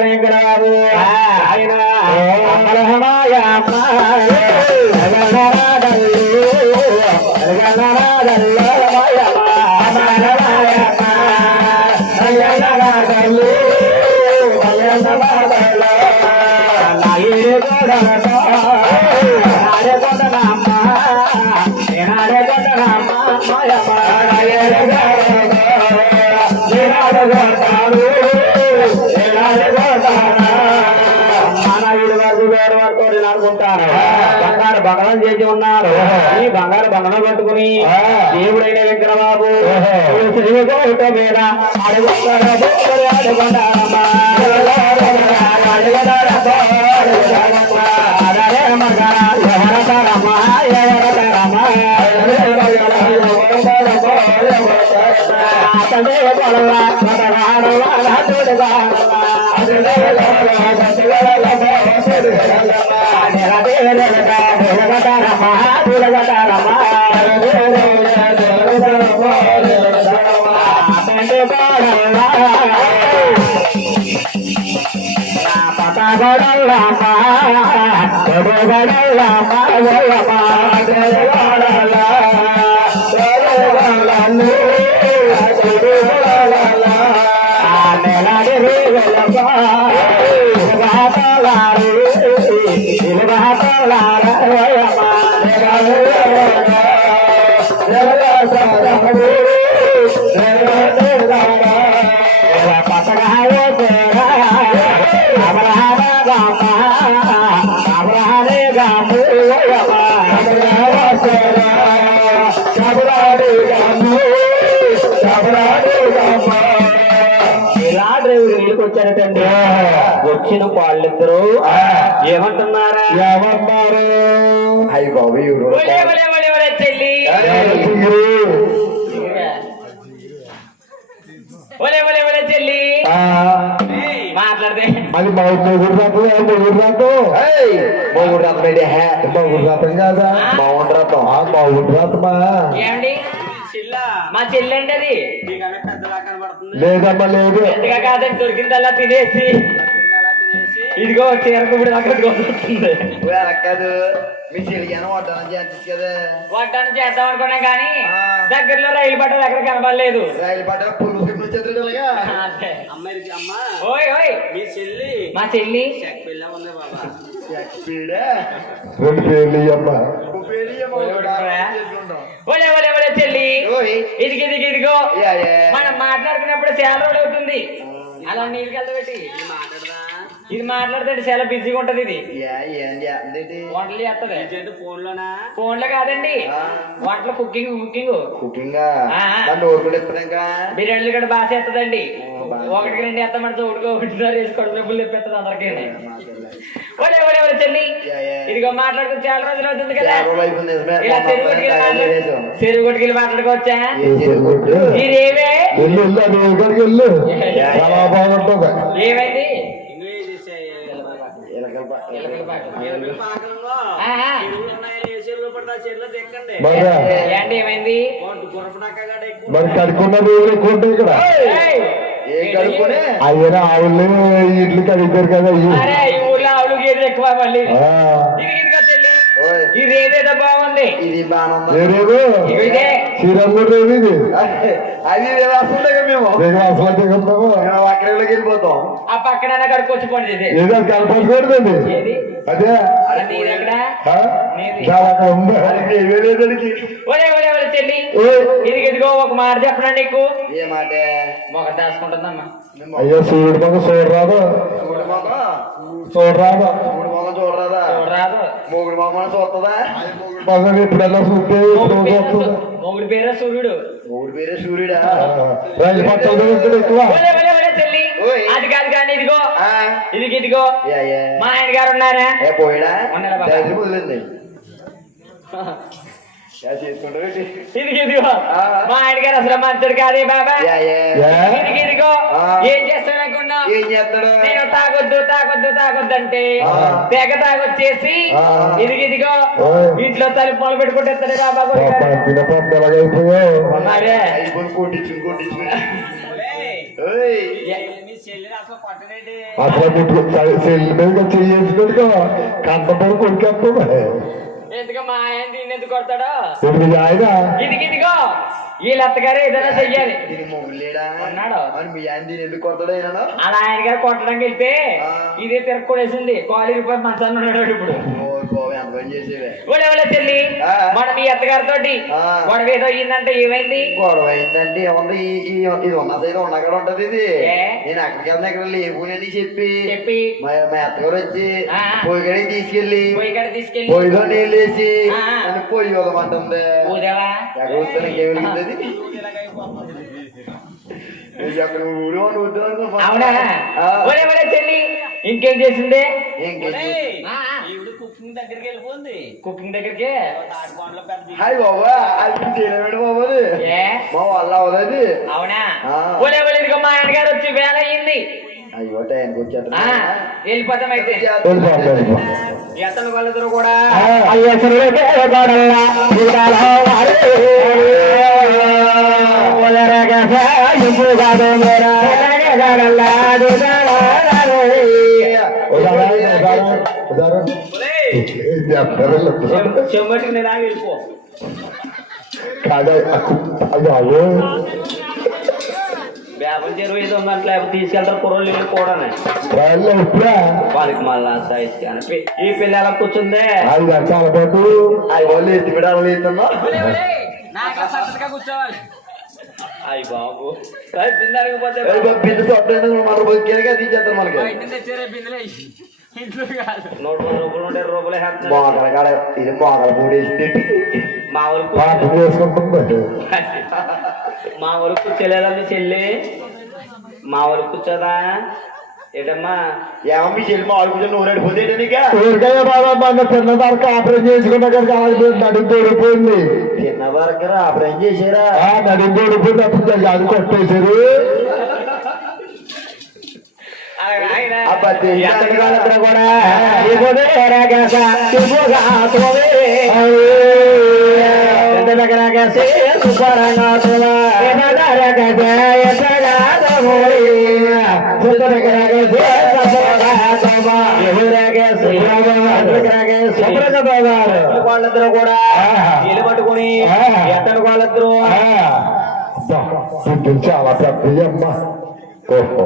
వెంకటబాబు ఆయన అమరహమాయ అమ్మ బంగారు చేసి ఉన్నారు. ఈ బంగారు బంగారం పట్టుకుని దేవుడైన విక్రమాబు శ్రీకోట మీద గడల్లా గడల్లా గడల్లా మాట్లాడితే. అది మా మొగుడు రథం మొగుడు రథం మొగుడు రథం ఏంటి హే మొగుడు రథం కాదా మౌండ్ రథం మౌండ్ రథమా మా అది లేదమ్మా లేదు. కాదండి దొరికిందల్లా తినేసి. ఇదిగో చీరకు ఇప్పుడు అక్కడ వస్తుంది? కాదు మీ చెలిగాను వడ్డానం చేస్తుంది కదా. వడ్డాను చేద్దాం అనుకున్నాం కానీ. దగ్గరలో రైలు పట్టాలు ఎక్కడ కనబడలేదు. రైలు పట్ట పులుగు చెత్రుడుగా అంతే. అమ్మాయికి అమ్మ ఓయ్ ఓయ్. మీ చెల్లి. మా చెల్లి చెక్ పిల్ల ఉంది బాబా పీడే రెండు పేర్లు అమ్మా పేడి చేసుకుంటాం. ఒలే ఒలే ఒలే చెల్లి. ఓయ్. ఇదిగి ఇదిగి ఇదిగో. Yeah, yeah. మనం మాట్లాడుకున్నప్పుడు చాలా రోజులు అవుతుంది. అలా నీళ్ళు పెట్టి. మాట్లాడదా ఇది మాట్లాడితే చాలా బిజీగా ఉంటది ఇది. వంటలు చేస్తది ఫోన్ లోనా ఫోన్లో కాదండి. వంటలు కుకింగ్ కుకింగ్. కుకింగ్? బిర్యానీలు కూడా బాగా చేస్తుందండి. ఒకటికి రెండు చేస్తామంటే ఒకటికి ఒకటిసారి వేసి కడుపు నొప్పులు తెప్పిస్తుంది అందరికీ. ఇదిగో మాట్లాడుకుని చాలా రోజులు అవుతుంది కదా. ఇలా మా చెరువు అబ్బాయి కొట్టుకెళ్ళి కాయలు మాట్లాడు వేసాం. చెరువు కొట్టుకెళ్ళి మాట్లాడుకోవచ్చా? మీరేమే ఏమైంది? మరి ఏంటి ఏమైంది? గుర్రపడాక ఎక్కువ మరి కడుక్కున్నది ఎవరు ఎక్కువ ఉంటాయి ఇక్కడ. అయ్యన ఆవులు ఇడ్లు కడిగారు కదా ఇవి. అరే ఈ ఊర్లో ఆవులు గేదెలు ఎక్కువ మళ్ళీ? బాగుంది. ఇది బాగా రేవి ఇది అది వస్తుండగా మేము. వెళ్ళిపోతాం. ఆ పక్కన ఏదో కలపకూడదండి అదే. అక్కడ ఉంది. చెల్లి. ఇదిగో ఒక మాట చెప్పనా నీకు? ఏ మాట? మొగ దాచుకుంటుందమ్మా. మేము అయ్యో సూర్యుడు మొక్క చూడరాదు చూడరాదా మూడు మొఖం చూస్తుందా చూస్తే ఇప్పుడు మొగుడి పేరు చూస్తుంది సు- మొగుడి పేరు సూర్యుడు మూడు పేరే సూర్యుడా రైలు పట్టాలు ఇక్కడ ఎక్కువ. అది కాదు కానీ ఇదిగో ఇదిగో. మా ఆయన గారు ఉన్నారా ఏ పోయిడా వదిలింది. మా ఆయన గారు అసలు మంచుడు కాదే బాబా యా, ఏ. చేస్తాను అనుకున్నా ఏం చేస్తాడు తాగొద్దు తాగొద్దు తాగొద్దు అంటే. తెగ తాగొచ్చేసి. ఇదిగి ఇదిగో. ఇంట్లో తలుపు మొదలు పెట్టుకుంటే కొడుకు. అసలు చేయించుకోడుకో కంటపడి కొడుకేస్తుంది ఎందుకు మా ఆయన దీన్ని ఎందుకు కొడతాడో? ఇప్పుడు ఆయన? ఇదిగి ఇదిగో. వీళ్ళ అత్తగారు ఏదైనా చెయ్యాలి. దీని మొగుడు లేడా ఉన్నాడు. అని మీ ఆయన దీని ఎందుకు కొడతాడు అయినా అలా ఆయన గారు కొట్టడానికి వెళ్తే. ఇదే తిరగకూడేసింది. కాలు ఇరిపోయి మంచాన్ని ఉన్నాడు ఇప్పుడు. పని చేసేవే. చెల్లి ఆ. మన మీ అత్తగారితో. గొడవ ఏదో ఏమైంది? గొడవ అయిందంటే ఏముంది ఇది ఉన్న సైడ్ ఉన్నక్కడ ఉంటది ఇది? నేను అక్కడికి వెళ్తే ఇక్కడ లేవునని చెప్పి? చెప్పి. మా అత్తగారు వచ్చి. పొయ్యి కడిగి తీసుకెళ్ళి పోయి కాడ తీసుకెళ్ళి. పొయ్యిలో నీళ్ళు వేసి పొయ్యి వదమంటుంది ఎక్కడ అక్కడ ఊరు. అవునా? చెల్లి ఇంకేం చేసింది? ఇంకేం కుకింగ్ దగ్గరికి వెళ్ళిపోయింది కుకింగ్ దగ్గరికి హాయ్ బాబా అది చేయలేడు బాబు అది ఏ మా వాళ్ళ అవదది అవునా. ఒలే ఒలే ఇదిగో మా ఆయన గారు వచ్చి వేల అయ్యింది అయ్యో టైంకి వెళ్ళిపోతాం అయితే కూడా. అయ్యో చెం- చెంబటికి నేను ఆగి వెళ్ళిపో. వేపల చెరువు ఏదో ఉందంటే లేకపోతే తీసుకెళ్తారు కుర్రోళ్ళు వెళ్ళి కూడా వాళ్ళకి మళ్ళా సైజ్ ఈ పిల్ల ఎలా కూర్చుందే? ఐదు గంటల పాటు. అయ్యి వాళ్ళు ఎత్తి కూర్చోవాలి. బాబు. అయ్ తినడానికి పోతే బిందు సొట్టైనా మన తీసేస్తారు మనకి. బిందులే. ఇంట్లో కాదు నూట పది రూపాయలు రూపాయలు వేస్తున్నారు. కాడ ఇది మా ఊరికి పాట చేసుకుంటుంది మా ఊరికి కూర్చోలేదా మీ చెల్లి మా ఊరికి కూర్చోదా ఏటమ్మా ఏమో మీ చెల్లి మామిడి కూర్చొని నీకా బాబా మన చిన్నదానికి ఆపరేషన్ చేసుకున్న కానీ నడుము తోడిపోయింది చిన్న వరకు ఆపరేం చేసారా తోడిపోయింది అప్పుడు అది కొట్టేశారు ఎత్తడి వాళ్ళందరూ కూడా ఇదిగోదే రాగేశ, ఇదిగోగా తోవే. ఎత్తడి రాగేశ, సుబ్బరంగా తోవే. ఎన్నడ రాగేశ, ఎత్తగా తోవే. సుబ్బరంగ రాగేశ, సుబ్బరంగా తోవే. ఎహు రాగేశ, ఎత్తడి రాగేశ, సుబ్బరంగ తోవే. వాళ్ళందరూ కూడా ఇల్లు పట్టుకుని ఎత్తడి వాళ్ళందరూ చాలా పెద్ద అమ్మ ఓహో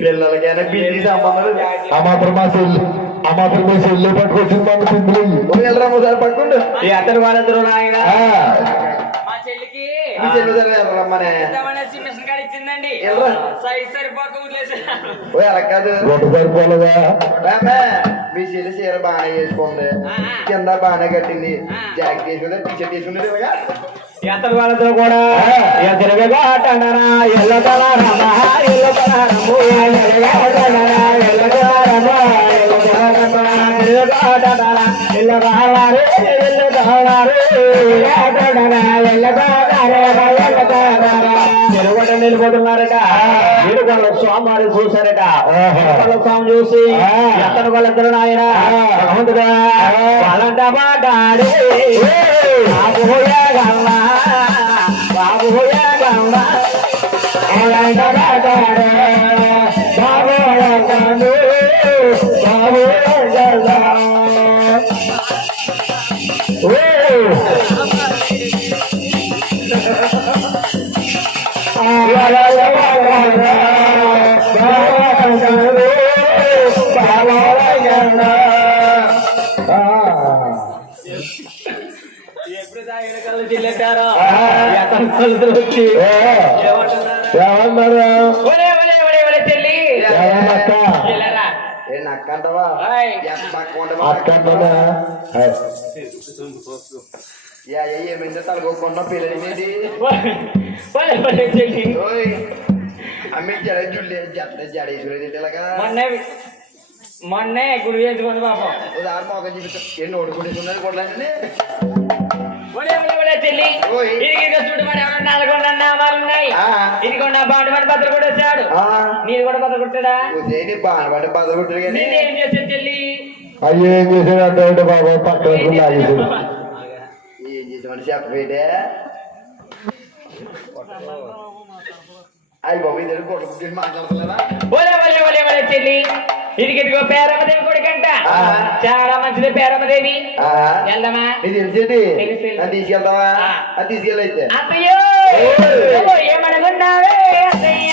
పిల్లలకైనా సంబంధం. ఆ మాత్రం మా చెల్లి ఆ మాత్రం మీ చెల్లి పట్టుకొచ్చింది ఒకసారి ఈ నాయన మా చెల్లికి ఇచ్చిందండి? సైజ్ సరిపోక ఒకటి సరిపోలేదా? రామే, మీ చెల్లి చీర బాగానే వేసుకుంది. కింద బాగానే కట్టింది. జాకెట్ వేసుకుంది ఎత్తడి కూడా ఎదురుగా ఆటండరా ఎల్ల తలారమ్మ ఎల్ల ఆటండరా ఎల్ల తలారే ఎల్ల తలారే వాళ్ళ స్వామి చూశారట వాళ్ళ స్వామి చూసి ఎత్తడి వాళ్ళిద్దరు నాయన భగవంతుడా వాళ్ళంట మాట్లాడి ఆయ్. ఎంత తక్కువ ఉండవా? అక్కడనా యా యా, ఏమైందో తలగొకుండా పిల్లలు మీది ఒలే ఒలే చెల్లి ఓయ్ అమ్మి జడ జుల్లే జడ జడేశ్వరి ఇలాగా మొన్నే మొన్నే గుడి చేసుకుంది పాపం ఉదాహరణ మొగం చూపిస్తా ఏ నోటు కొట్టుకున్నది ఇదిగో నా బాండి మరి బద్దలు కూడా వచ్చాడు. ఆ. నీది కూడా బద్దలు కొట్టాడా? నేను ఏం చేసాను చెల్లి? అయ్యి ఏం చేశాడు అంటే బాబా? పక్కన లాగేసాడు ఏం చేసామని చెప్పబోయే అయ్యి బాబు ఇద్దరు ఒలే ఒలే చెల్లి. ఇదికి ఇదిగో పేరమ్మదేవి కొడుకంట. చాలా మంచిది పేరమ్మదేవి. వెళ్దామా? నీకు తెలిసేటి తెలుసు, తెలుసు. అది తీసుకెళ్తావా? తీసుకెళ్ళైతే అత్తయ్యో! ఏమనుకున్నావే? అత్తయ్యా!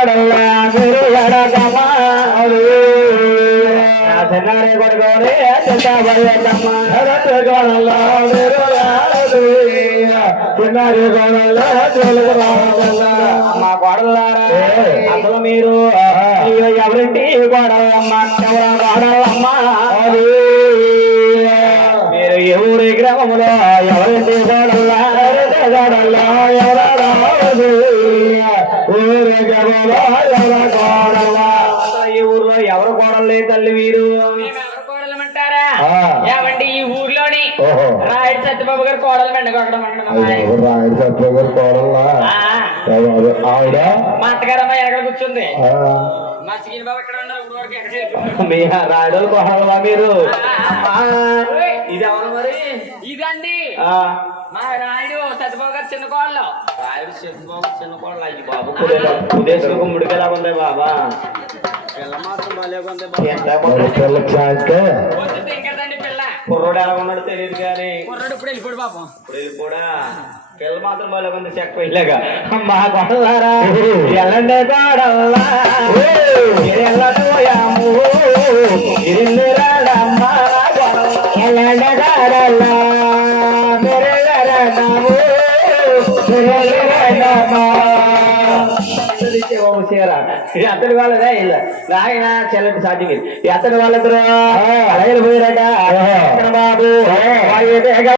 కొడల్లా మీరు కొడల్లా మీరు చిన్నారి కొడల్లా తోలుకు రావల్లా. అమ్మ కొడలారా అసలు మీరు ఎవరింటి కొడలమ్మ ఎవరు కొడలమ్మ మీరు ఎవరి గ్రామంలో ఎవరింటి కొడల్లా కొడల్లా కోడల్లా? ఆవిడ? మా అత్తగారమ్మ ఎక్కడ కూర్చుంది? మా సీన్ బాబు ఎక్కడ ఉన్నారు? మీ కొడలా మీరు? ఇది ఎవరు మరి? ఇదండి. మా రాయుడు సత్యబాబు గారు చిన్న కోడలు. రాయుడు చిన్నబాబు చిన్న కోడలు? అయ్యి బాబు ఉద్దేశం ముడికెలా ఉంది బాబా? పిల్ల మాత్రం మరి పిల్ల కుర్రోడు ఎలా ఉన్నాడో తెలియదు కానీ. కుర్రాడు ఇప్పుడు వెళ్ళిపోడు పాపం ఇప్పుడు కూడా పిల్ల మాత్రం ఉంది చెక్క వెళ్ళాక మా కొడలారా ఎల్లండే కోడల్లా ఎల్లడోయాము ఇల్లు రాడమ్మ ఎల్లండే అతడి వాళ్ళదే ఇల్లు నాయన చెల్లటి సాధ్యం ఇది. అతడి వాళ్ళిద్దరు అలగలు పోయారట. బాబు